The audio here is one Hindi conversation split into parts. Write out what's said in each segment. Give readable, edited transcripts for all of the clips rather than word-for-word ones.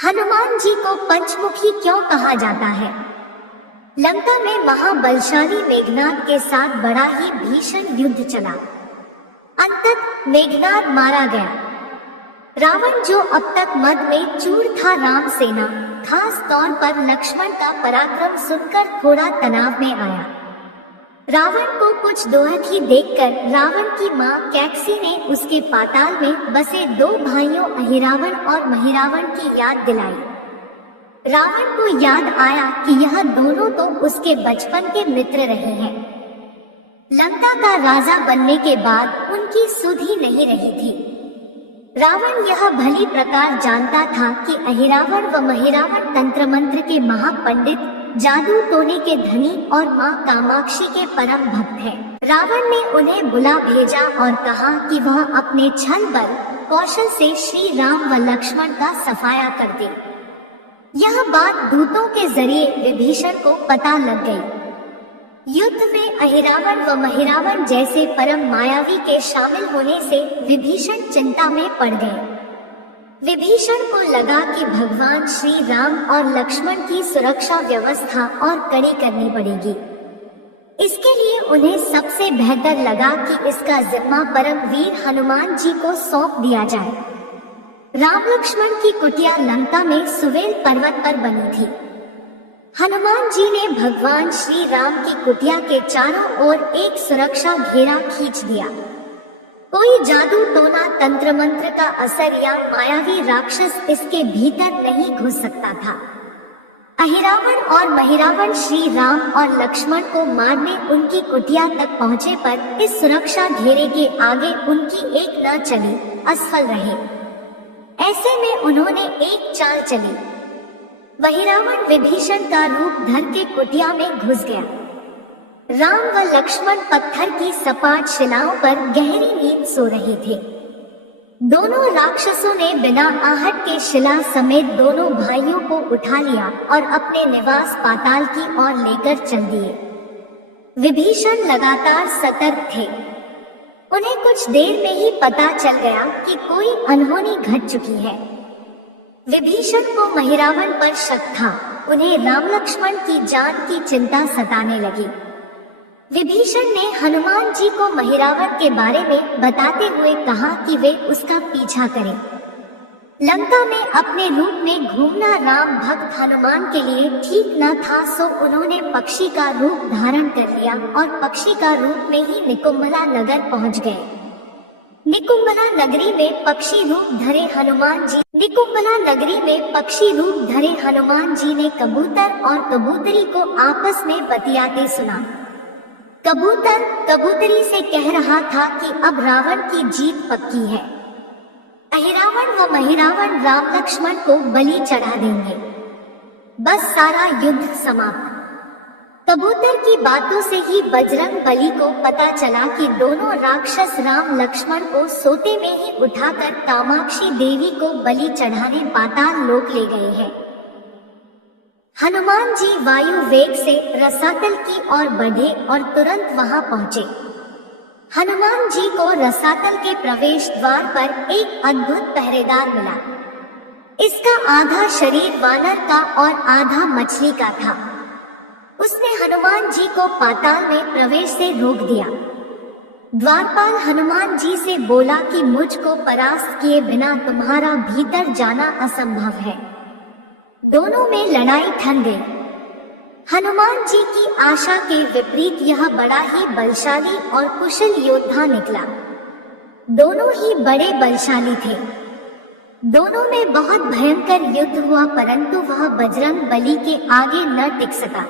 हनुमान जी को पंचमुखी क्यों कहा जाता है? लंका में महाबलशाली मेघनाद के साथ बड़ा ही भीषण युद्ध चला। अंतत मेघनाद मारा गया। रावण, जो अब तक मद में चूर था, राम सेना, खास तौर पर लक्ष्मण का पराक्रम सुनकर थोड़ा तनाव में आया। रावण को कुछ दोहत ही देखकर रावण की मां कैकसी ने उसके पाताल में बसे दो भाइयों अहिरावण और महिरावण की याद दिलाई। रावण को याद आया कि यह दोनों तो उसके बचपन के मित्र रहे हैं। लंका का राजा बनने के बाद उनकी सुध ही नहीं रही थी। रावण यह भली प्रकार जानता था कि अहिरावण व महिरावण तंत्र मंत्र के महापंडित, जादू टोने के धनी और मां कामाक्षी के परम भक्त हैं। रावण ने उन्हें बुला भेजा और कहा कि वह अपने छल बल कौशल से श्री राम व लक्ष्मण का सफाया कर दे। यह बात दूतों के जरिए विभीषण को पता लग गई। युद्ध में अहिरावण व महिरावण जैसे परम मायावी के शामिल होने से विभीषण चिंता में पड़ गए। विभीषण को लगा कि भगवान श्री राम और लक्ष्मण की सुरक्षा व्यवस्था और कड़ी करनी पड़ेगी। इसके लिए उन्हें सबसे बेहतर लगा कि इसका जिम्मा परम वीर हनुमान जी को सौंप दिया जाए। राम लक्ष्मण की कुटिया लंका में सुवेल पर्वत पर बनी थी। हनुमान जी ने भगवान श्री राम की कुटिया के चारों ओर एक सुरक्षा घेरा खींच दिया। कोई जादू टोना, तंत्र मंत्र का असर या मायावी राक्षस इसके भीतर नहीं घुस सकता था। अहिरावण और महिरावण श्री राम और लक्ष्मण को मारने उनकी कुटिया तक पहुँचे पर इस सुरक्षा घेरे के आगे उनकी एक न चली, असफल रहे। ऐसे में उन्होंने एक चाल चली। महिरावण विभीषण का रूप धर के कुटिया में घुस गया। राम व लक्ष्मण पत्थर की सपाट शिलाओं पर गहरी नींद सो रहे थे। दोनों राक्षसों ने बिना आहट के शिला समेत दोनों भाइयों को उठा लिया और अपने निवास पाताल की ओर लेकर चल दिए। विभीषण लगातार सतर्क थे। उन्हें कुछ देर में ही पता चल गया कि कोई अनहोनी घट चुकी है। विभीषण को महिरावण पर शक था। उन्हें राम लक्ष्मण की जान की चिंता सताने लगी। विभीषण ने हनुमान जी को महिरावण के बारे में बताते हुए कहा कि वे उसका पीछा करें। लंका में अपने रूप में घूमना राम भक्त हनुमान के लिए ठीक न था, सो उन्होंने पक्षी का रूप धारण कर लिया और पक्षी का रूप में ही निकुंभला नगर पहुंच गए। निकुंभला नगरी में पक्षी रूप धरे हनुमान जी ने कबूतर और कबूतरी को आपस में बतियाते सुना। कबूतर कबूतरी से कह रहा था कि अब रावण की जीत पक्की है। अहिरावण व महिरावण राम लक्ष्मण को बलि चढ़ा देंगे। बस सारा युद्ध समाप्त। कबूतर की बातों से ही बजरंग बली को पता चला कि दोनों राक्षस राम लक्ष्मण को सोते में ही उठाकर कामाक्षी देवी को बलि चढ़ाने पाताल लोक ले गए हैं। हनुमान जी वायु वेग से रसातल की ओर बढ़े और तुरंत वहां पहुंचे। हनुमान जी को रसातल के प्रवेश द्वार पर एक अद्भुत पहरेदार मिला। इसका आधा शरीर वानर का और आधा मछली का था। उसने हनुमान जी को पाताल में प्रवेश से रोक दिया। द्वारपाल हनुमान जी से बोला कि मुझको परास्त किए बिना तुम्हारा भीतर जाना असंभव है। दोनों में लड़ाई ठन गई। हनुमान जी की आशा के विपरीत यह बड़ा ही बलशाली और कुशल योद्धा निकला। दोनों ही बड़े बलशाली थे। दोनों में बहुत भयंकर युद्ध हुआ, परंतु वह बजरंग बली के आगे न टिक सका।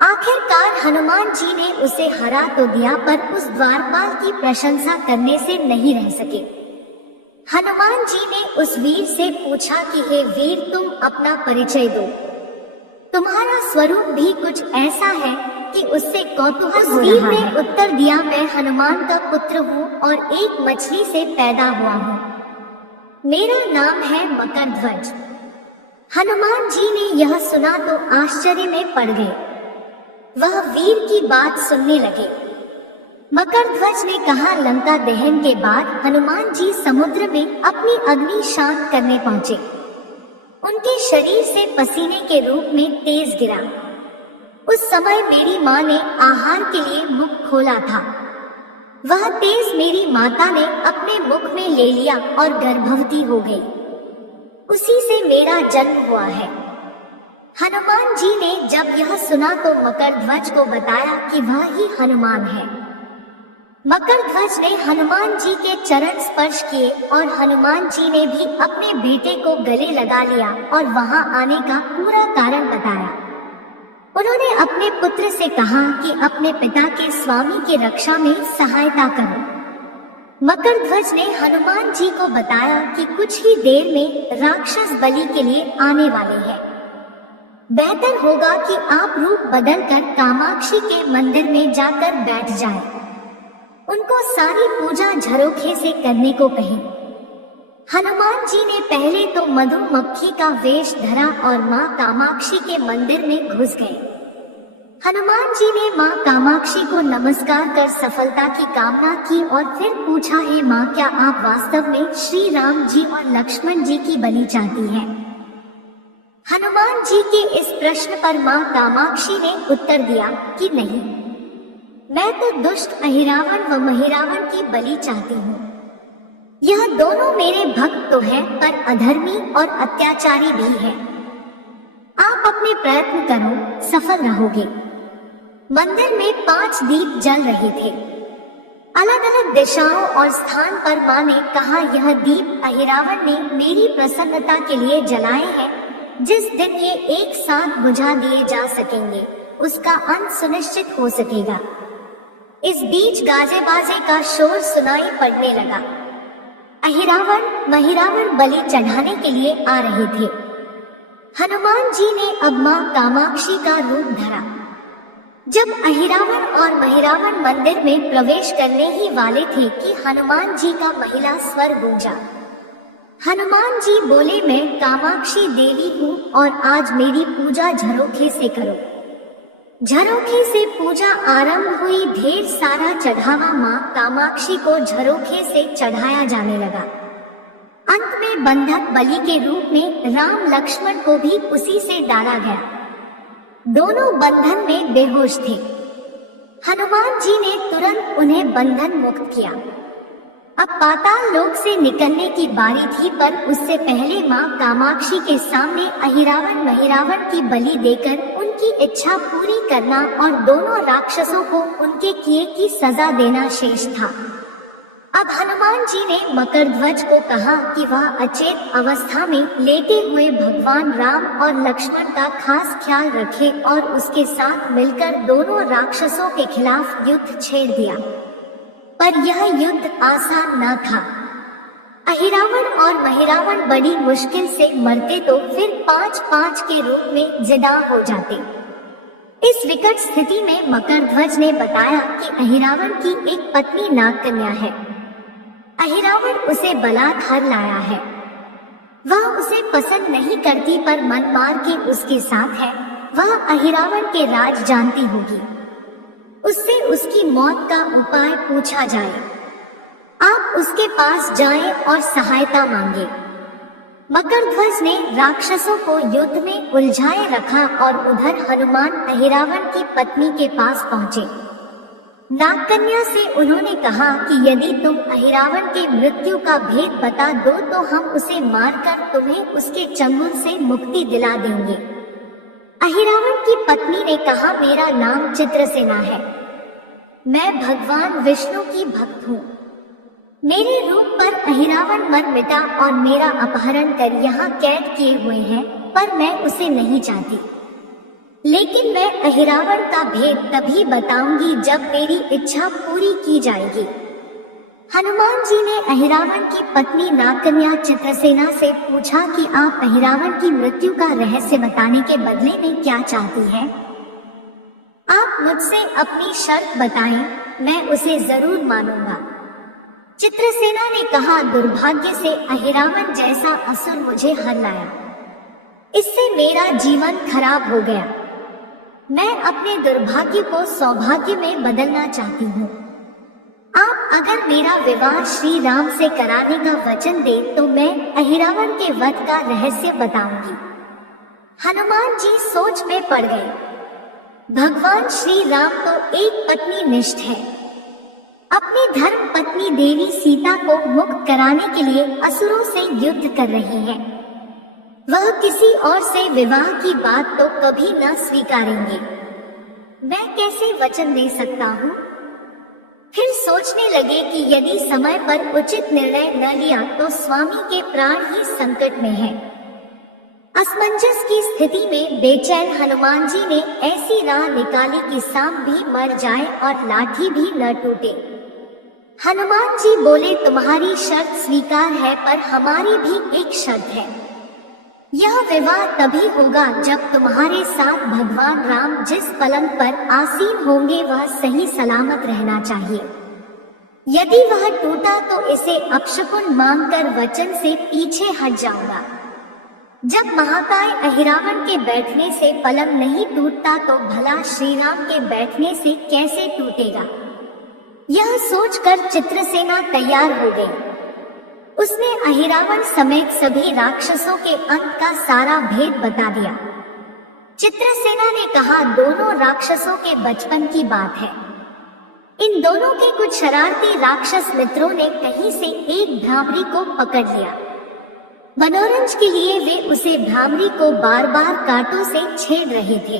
आखिरकार हनुमान जी ने उसे हरा तो दिया, पर उस द्वारपाल की प्रशंसा करने से नहीं रह सके। हनुमान जी ने उस वीर से पूछा कि हे वीर, तुम अपना परिचय दो। तुम्हारा स्वरूप भी कुछ ऐसा है कि उससे कौतूहल हो रहा है। वीर ने उत्तर दिया, मैं हनुमान का पुत्र हूँ और एक मछली से पैदा हुआ हूँ। मेरा नाम है मकरध्वज। हनुमान जी ने यह सुना तो आश्चर्य में पड़ गए। वह वीर की बात सुनने लगे। मकरध्वज ने कहा, लंका दहन के बाद हनुमान जी समुद्र में अपनी अग्नि शांत करने पहुंचे। उनके शरीर से पसीने के रूप में तेज गिरा। उस समय मेरी माँ ने आहार के लिए मुख खोला था। वह तेज मेरी माता ने अपने मुख में ले लिया और गर्भवती हो गई। उसी से मेरा जन्म हुआ है। हनुमान जी ने जब यह सुना तो मकरध्वज को बताया कि वह ही हनुमान है। मकरध्वज ने हनुमान जी के चरण स्पर्श किए और हनुमान जी ने भी अपने बेटे को गले लगा लिया और वहां आने का पूरा कारण बताया। उन्होंने अपने पुत्र से कहा कि अपने पिता के स्वामी की रक्षा में सहायता करो। मकरध्वज ने हनुमान जी को बताया कि कुछ ही देर में राक्षस बलि के लिए आने वाले हैं। बेहतर होगा कि आप रूप बदलकर कामाक्षी के मंदिर में जाकर बैठ जाएं। उनको सारी पूजा झरोखे से करने को कहे। हनुमान जी ने पहले तो मधुमक्खी का वेश धरा और माँ कामाक्षी के मंदिर में घुस गए। हनुमान जी ने माँ कामाक्षी को नमस्कार कर सफलता की कामना की और फिर पूछा, हे माँ, क्या आप वास्तव में श्री राम जी और लक्ष्मण जी की बलि चाहती हैं? हनुमान जी के इस प्रश्न पर माँ कामाक्षी ने उत्तर दिया कि नहीं, मैं तो दुष्ट अहिरावण व महिरावण की बलि चाहती हूँ। यह दोनों मेरे भक्त तो हैं, पर अधर्मी और अत्याचारी भी हैं। आप अपने प्रयत्न करो, सफल रहोगे। मंदिर में 5 दीप जल रहे थे। अलग अलग दिशाओं और स्थान पर माँ ने कहा, यह दीप अहिरावण ने मेरी प्रसन्नता के लिए जलाए हैं। जिस दिन ये एक साथ बुझा दिए जा सकेंगे, उसका अंत सुनिश्चित हो सकेगा। इस बीच गाजे बाजे का शोर सुनाई पड़ने लगा। अहिरावण महिरावण बलि चढ़ाने के लिए आ रहे थे। हनुमान जी ने अब माँ कामाक्षी का रूप धरा। जब अहिरावण और महिरावण मंदिर में प्रवेश करने ही वाले थे कि हनुमान जी का महिला स्वर गूंजा। हनुमान जी बोले, मैं कामाक्षी देवी हूँ और आज मेरी पूजा झरोखे से करो। झरोखे से पूजा आरंभ हुई। ढेर सारा चढ़ावा माँ कामाक्षी को झरोखे से चढ़ाया जाने लगा। अंत में बंधक बलि के रूप में राम लक्ष्मण को भी उसी से डाला गया। दोनों बंधन में बेहोश थे। हनुमान जी ने तुरंत उन्हें बंधन मुक्त किया। अब पाताल लोक से निकलने की बारी थी, पर उससे पहले माँ कामाक्षी के सामने अहिरावण महिरावण की बलि देकर उनकी इच्छा पूरी करना और दोनों राक्षसों को उनके किए की सजा देना शेष था। अब हनुमान जी ने मकरध्वज को कहा कि वह अचेत अवस्था में लेटे हुए भगवान राम और लक्ष्मण का खास ख्याल रखे और उसके साथ मिलकर दोनों राक्षसों के खिलाफ युद्ध छेड़ दिया। पर यह युद्ध आसान न था। अहिरावण और महिरावण बड़ी मुश्किल से मरते तो फिर 5-5 के रूप में जिदा हो जाते। इस विकट स्थिति में मकरध्वज ने बताया कि अहिरावण की एक पत्नी नागकन्या है। अहिरावण उसे बलात्कार लाया है। वह उसे पसंद नहीं करती, पर मन मार के उसके साथ है। वह अहिरावण के राज जानती होगी। उससे उसकी मौत का उपाय पूछा जाए। आप उसके पास जाएं और सहायता मांगे। मकरध्वज ने राक्षसों को युद्ध में उलझाए रखा और उधर हनुमान अहिरावण की पत्नी के पास पहुँचे। नागकन्या से उन्होंने कहा कि यदि तुम अहिरावण के मृत्यु का भेद बता दो तो हम उसे मारकर तुम्हें उसके चंगुल से मुक्ति दिला देंगे। अहिरावण की पत्नी ने कहा, मेरा नाम चित्रसेना है। मैं भगवान विष्णु की भक्त हूँ। मेरे रूप पर अहिरावण मर मिटा और मेरा अपहरण कर यहाँ कैद किए हुए हैं, पर मैं उसे नहीं चाहती। लेकिन मैं अहिरावण का भेद तभी बताऊंगी जब मेरी इच्छा पूरी की जाएगी। हनुमान जी ने अहिरावण की पत्नी नागकन्या चित्रसेना से पूछा कि आप अहिरावण की मृत्यु का रहस्य बताने के बदले में क्या चाहती हैं? आप मुझसे अपनी शर्त बताएं, मैं उसे जरूर मानूंगा। चित्रसेना ने कहा, दुर्भाग्य से अहिरावण जैसा असुर मुझे हर लाया। इससे मेरा जीवन खराब हो गया। मैं अपने दुर्भाग्य को सौभाग्य में बदलना चाहती हूँ। आप अगर मेरा विवाह श्री राम से कराने का वचन दे तो मैं अहिरावण के वध का रहस्य बताऊंगी। हनुमान जी सोच में पड़ गए। भगवान श्री राम तो एक पत्नी निष्ठ है, अपनी धर्म पत्नी देवी सीता को मुक्त कराने के लिए असुरों से युद्ध कर रही हैं। वह किसी और से विवाह की बात तो कभी न स्वीकारेंगे। मैं कैसे वचन दे सकता हूँ? फिर सोचने लगे कि यदि समय पर उचित निर्णय न लिया तो स्वामी के प्राण ही संकट में है। असमंजस की स्थिति में बेचैन हनुमान जी ने ऐसी राह निकाली कि सांप भी मर जाए और लाठी भी न टूटे। हनुमान जी बोले, तुम्हारी शर्त स्वीकार है, पर हमारी भी एक शर्त है। यह विवाह तभी होगा जब तुम्हारे साथ भगवान राम जिस पलंग पर आसीन होंगे वह सही सलामत रहना चाहिए। यदि वह टूटा तो इसे अपशकुन मानकर वचन से पीछे हट जाऊंगा। जब महाकाय अहिरावण के बैठने से पलंग नहीं टूटता तो भला श्री राम के बैठने से कैसे टूटेगा? यह सोचकर चित्रसेना तैयार हो गई। उसने अहिरावण समेत सभी राक्षसों के अंत का सारा भेद बता दिया। चित्रसेना ने कहा, दोनों राक्षसों के बचपन की बात है। इन दोनों के कुछ शरारती राक्षस मित्रों ने कहीं से एक भ्रामरी को पकड़ लिया। मनोरंजन के लिए वे उसे भ्रामरी को बार बार कांटों से छेड़ रहे थे।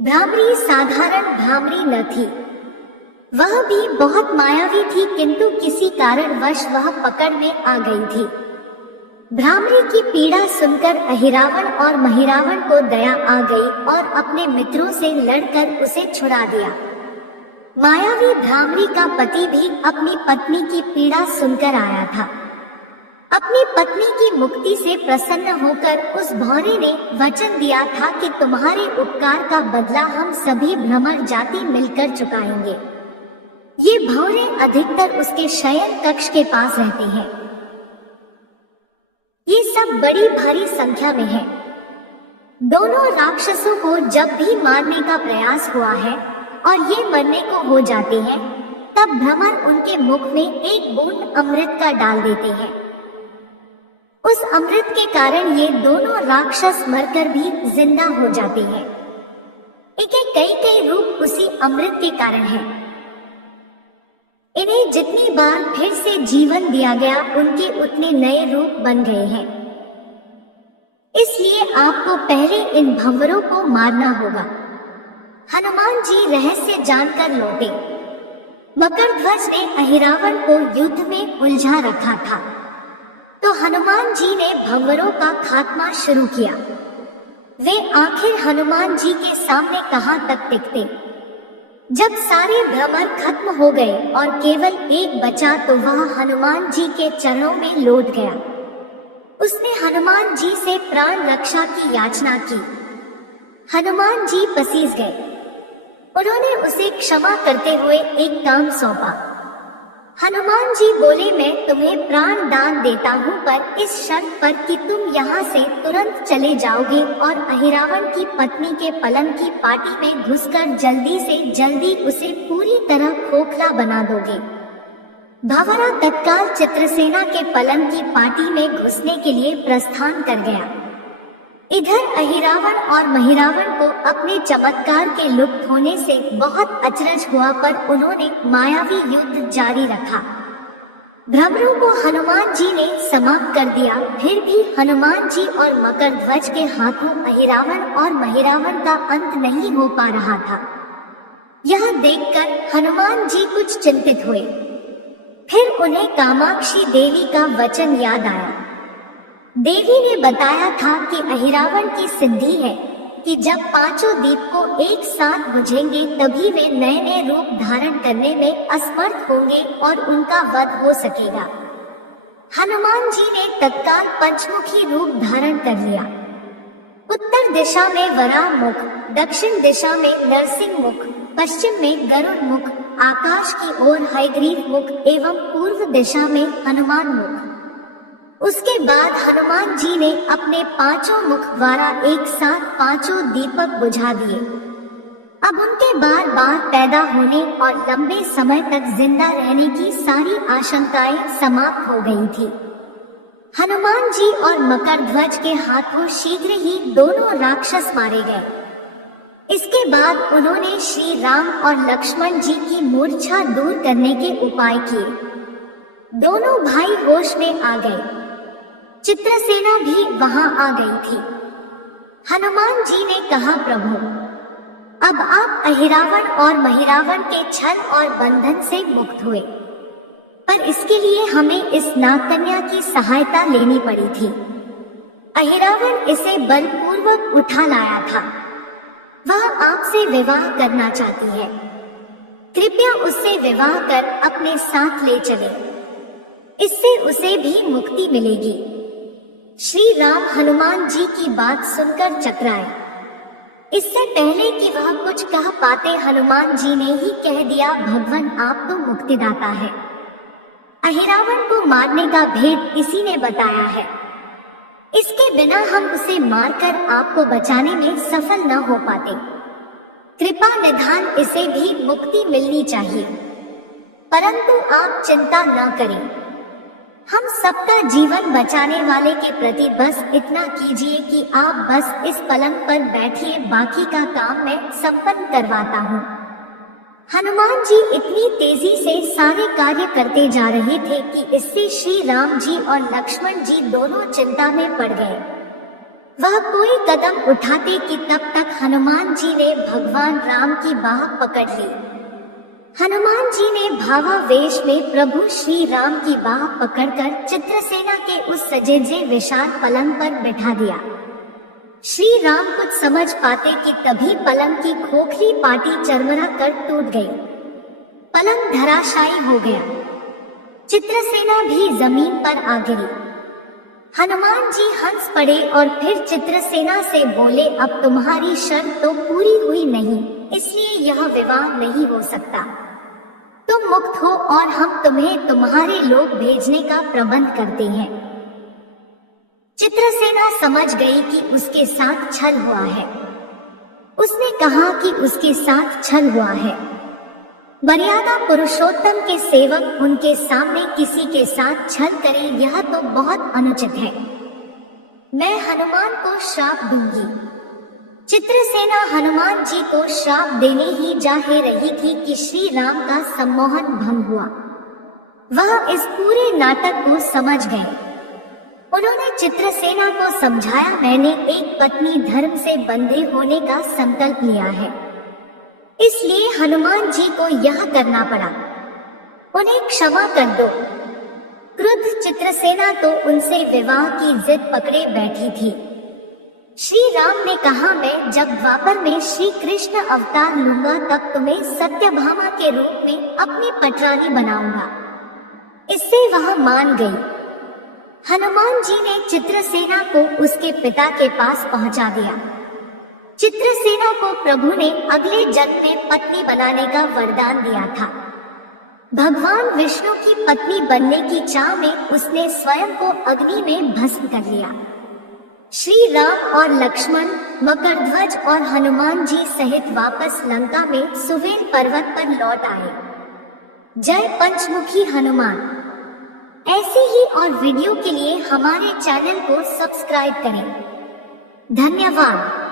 भ्रामरी साधारण भ्रामरी न थी, वह भी बहुत मायावी थी, किंतु किसी कारणवश वह पकड़ में आ गई थी। भ्रामरी की पीड़ा सुनकर अहिरावण और महिरावण को दया आ गई और अपने मित्रों से लड़कर उसे छुड़ा दिया। मायावी भ्रामरी का पति भी अपनी पत्नी की पीड़ा सुनकर आया था। अपनी पत्नी की मुक्ति से प्रसन्न होकर उस भौरे ने वचन दिया था कि तुम्हारे उपकार का बदला हम सभी भ्रमर जाति मिलकर चुकाएंगे। ये भौरे अधिकतर उसके शयन कक्ष के पास रहते हैं। ये सब बड़ी भारी संख्या में है। दोनों राक्षसों को जब भी मारने का प्रयास हुआ है और ये मरने को हो जाते हैं, तब भ्रमर उनके मुख में एक बूंद अमृत का डाल देते हैं। उस अमृत के कारण ये दोनों राक्षस मरकर भी जिंदा हो जाते हैं। इनके कई रूप उसी अमृत के कारण है। इन्हें जितनी बार फिर से जीवन दिया गया उनके उतने नए रूप बन गए हैं। इसलिए आपको पहले इन भंवरों को मारना होगा। हनुमान जी रहस्य जानकर लौटे। मकरध्वज ने अहिरावण को युद्ध में उलझा रखा था, तो हनुमान जी ने भंवरों का खात्मा शुरू किया। वे आखिर हनुमान जी के सामने कहां तक टिकते? जब सारे भ्रमर खत्म हो गए और केवल एक बचा तो वह हनुमान जी के चरणों में लौट गया। उसने हनुमान जी से प्राण रक्षा की याचना की। हनुमान जी पसीज गए। उन्होंने उसे क्षमा करते हुए एक काम सौंपा। हनुमान जी बोले, मैं तुम्हें प्राण दान देता हूँ, पर इस शर्त पर कि तुम यहाँ से तुरंत चले जाओगे और अहिरावण की पत्नी के पलंग की पाटी में घुसकर जल्दी से जल्दी उसे पूरी तरह खोखला बना दोगे। भंवरा तत्काल चित्रसेना के पलंग की पाटी में घुसने के लिए प्रस्थान कर गया। इधर अहिरावण और महिरावण को अपने चमत्कार के लुप्त होने से बहुत अचरज हुआ, पर उन्होंने मायावी युद्ध जारी रखा। भ्रमरों को हनुमान जी ने समाप्त कर दिया। फिर भी हनुमान जी और मकरध्वज के हाथों अहिरावण और महिरावण का अंत नहीं हो पा रहा था। यह देखकर हनुमान जी कुछ चिंतित हुए। फिर उन्हें कामाक्षी देवी का वचन याद आया। देवी ने बताया था कि अहिरावण की सिद्धि है कि जब पांचों दीप को एक साथ बुझेंगे तभी वे नए नए रूप धारण करने में असमर्थ होंगे और उनका वध हो सकेगा। हनुमान जी ने तत्काल पंचमुखी रूप धारण कर लिया। उत्तर दिशा में वराह मुख, दक्षिण दिशा में नरसिंह मुख, पश्चिम में गरुड़ मुख, आकाश की ओर हयग्रीव मुख एवं पूर्व दिशा में हनुमान मुख। उसके बाद हनुमान जी ने अपने पांचों मुख द्वारा एक साथ पांचों दीपक बुझा दिए। अब उनके बार बार पैदा होने और लंबे समय तक जिंदा रहने की सारी आशंकाएं समाप्त हो गई थी। हनुमान जी और मकरध्वज के हाथों शीघ्र ही दोनों राक्षस मारे गए। इसके बाद उन्होंने श्री राम और लक्ष्मण जी की मूर्छा दूर करने के उपाय किए। दोनों भाई होश में आ गए। चित्रसेना भी वहां आ गई थी। हनुमान जी ने कहा, प्रभु, अब आप अहिरावण और महिरावण के छल और बंधन से मुक्त हुए, पर इसके लिए हमें इस नागकन्या की सहायता लेनी पड़ी थी। अहिरावण इसे बलपूर्वक उठा लाया था। वह आपसे विवाह करना चाहती है। कृपया उससे विवाह कर अपने साथ ले चले, इससे उसे भी मुक्ति मिलेगी। श्री राम हनुमान जी की बात सुनकर चकराए। इससे पहले कि वह कुछ कह पाते, हनुमान जी ने ही कह दिया, भगवान, आप तो मुक्तिदाता है। अहिरावण को मारने का भेद इसी ने बताया है। इसके बिना हम उसे मारकर आपको बचाने में सफल न हो पाते। कृपा निधान इसे भी मुक्ति मिलनी चाहिए। परंतु आप चिंता न करें। हम सबका जीवन बचाने वाले के प्रति बस इतना कीजिए कि आप बस इस पलंग पर बैठिए, बाकी का काम मैं संपन्न करवाता हूँ। हनुमान जी इतनी तेजी से सारे कार्य करते जा रहे थे कि इससे श्री राम जी और लक्ष्मण जी दोनों चिंता में पड़ गए। वह कोई कदम उठाते कि तब तक हनुमान जी ने भगवान राम की बाह पकड़ ली। हनुमान जी ने भावावेश में प्रभु श्री राम की बाह पकड़कर चित्रसेना के उस सजेजे विशाल पलंग पर बिठा दिया। श्री राम कुछ समझ पाते कि तभी पलंग की खोखली पाटी चरमरा कर टूट गई। पलंग धराशायी हो गया। चित्रसेना भी जमीन पर आ गिरी। हनुमान जी हंस पड़े और फिर चित्रसेना से बोले, अब तुम्हारी शर्त तो पूरी हुई नहीं, इसलिए यह विवाह नहीं हो सकता। तुम मुक्त हो और हम तुम्हें तुम्हारे लोग भेजने का प्रबंध करते हैं। चित्रसेना समझ गई कि उसके साथ छल हुआ है। उसने कहा कि उसके साथ छल हुआ है। मर्यादा पुरुषोत्तम के सेवक उनके सामने किसी के साथ छल करें, यह तो बहुत अनुचित है। मैं हनुमान को श्राप दूंगी। चित्रसेना हनुमान जी को श्राप देने ही जा रही थी कि श्री राम का सम्मोहन भंग हुआ। वह इस पूरे नाटक को समझ गए। उन्होंने चित्रसेना को समझाया, मैंने एक पत्नी धर्म से बंधे होने का संकल्प लिया है, इसलिए हनुमान जी को यह करना पड़ा। उन्हें क्षमा कर दो। क्रुद्ध चित्रसेना तो उनसे विवाह की जिद पकड़े बैठी थी। श्री राम ने कहा, मैं जब द्वापर में श्री कृष्ण अवतार लूंगा तब तुम्हें सत्यभामा के रूप में अपनी पटरानी बनाऊंगा। इससे वह मान गई। हनुमान जी ने चित्रसेना को उसके पिता के पास पहुंचा दिया। चित्रसेना को प्रभु ने अगले जन्म में पत्नी बनाने का वरदान दिया था। भगवान विष्णु की पत्नी बनने की चाह में उसने स्वयं को अग्नि में भस्म कर लिया। श्री राम और लक्ष्मण, मकरध्वज और हनुमान जी सहित वापस लंका में सुवेल पर्वत पर लौट आए। जय पंचमुखी हनुमान। ऐसे ही और वीडियो के लिए हमारे चैनल को सब्सक्राइब करें। धन्यवाद।